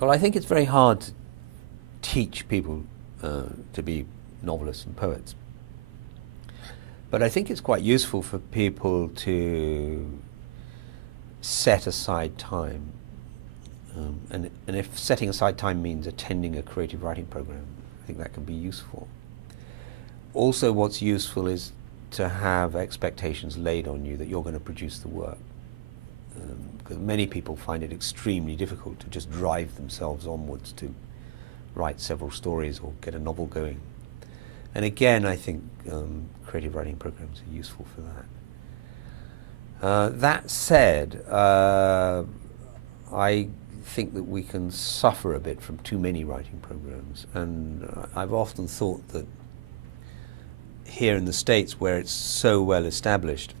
Well, I think it's very hard to teach people to be novelists and poets. But I think it's quite useful for people to set aside time. And if setting aside time means attending a creative writing program, I think that can be useful. Also, what's useful is to have expectations laid on you that you're going to produce the work. Because many people find it extremely difficult to just drive themselves onwards to write several stories or get a novel going. And again, I think creative writing programs are useful for that. That said, I think that we can suffer a bit from too many writing programs, and I've often thought that here in the States, where it's so well established,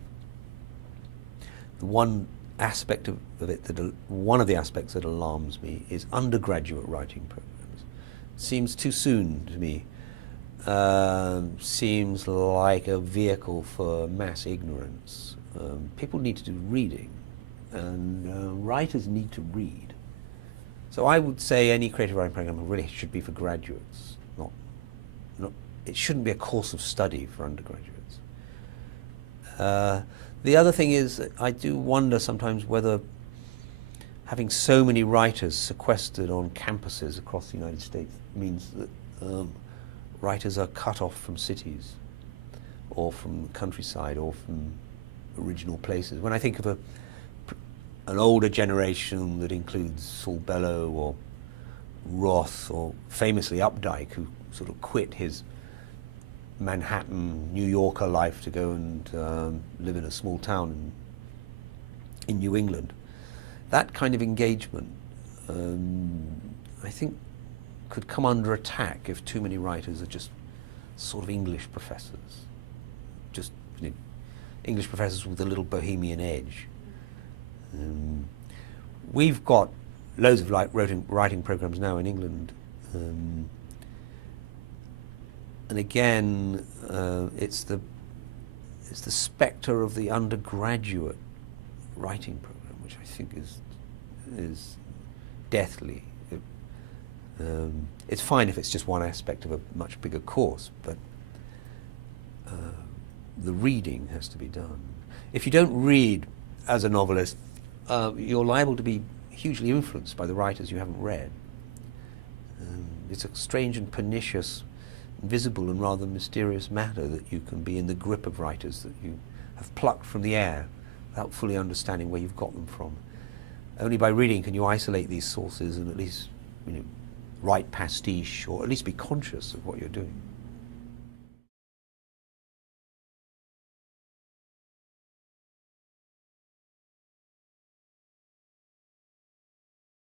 the one aspect of it one of the aspects that alarms me is undergraduate writing programs. Seems too soon to me. Seems like a vehicle for mass ignorance. People need to do reading, and writers need to read. So I would say any creative writing program really should be for graduates. It shouldn't be a course of study for undergraduates. The other thing is, I do wonder sometimes whether having so many writers sequestered on campuses across the United States means that writers are cut off from cities, or from the countryside, or from original places. When I think of an older generation that includes Saul Bellow or Roth, or famously Updike, who sort of quit his Manhattan, New Yorker life to go and live in a small town in New England. That kind of engagement, I think, could come under attack if too many writers are just sort of English professors. Just English professors with a little bohemian edge. We've got loads of writing programs now in England. And again, it's the spectre of the undergraduate writing program, which I think is deathly. It's fine if it's just one aspect of a much bigger course, but the reading has to be done. If you don't read as a novelist, you're liable to be hugely influenced by the writers you haven't read. It's a strange and pernicious, invisible and rather mysterious matter that you can be in the grip of writers that you have plucked from the air without fully understanding where you've got them from. Only by reading can you isolate these sources and at least write pastiche, or at least be conscious of what you're doing.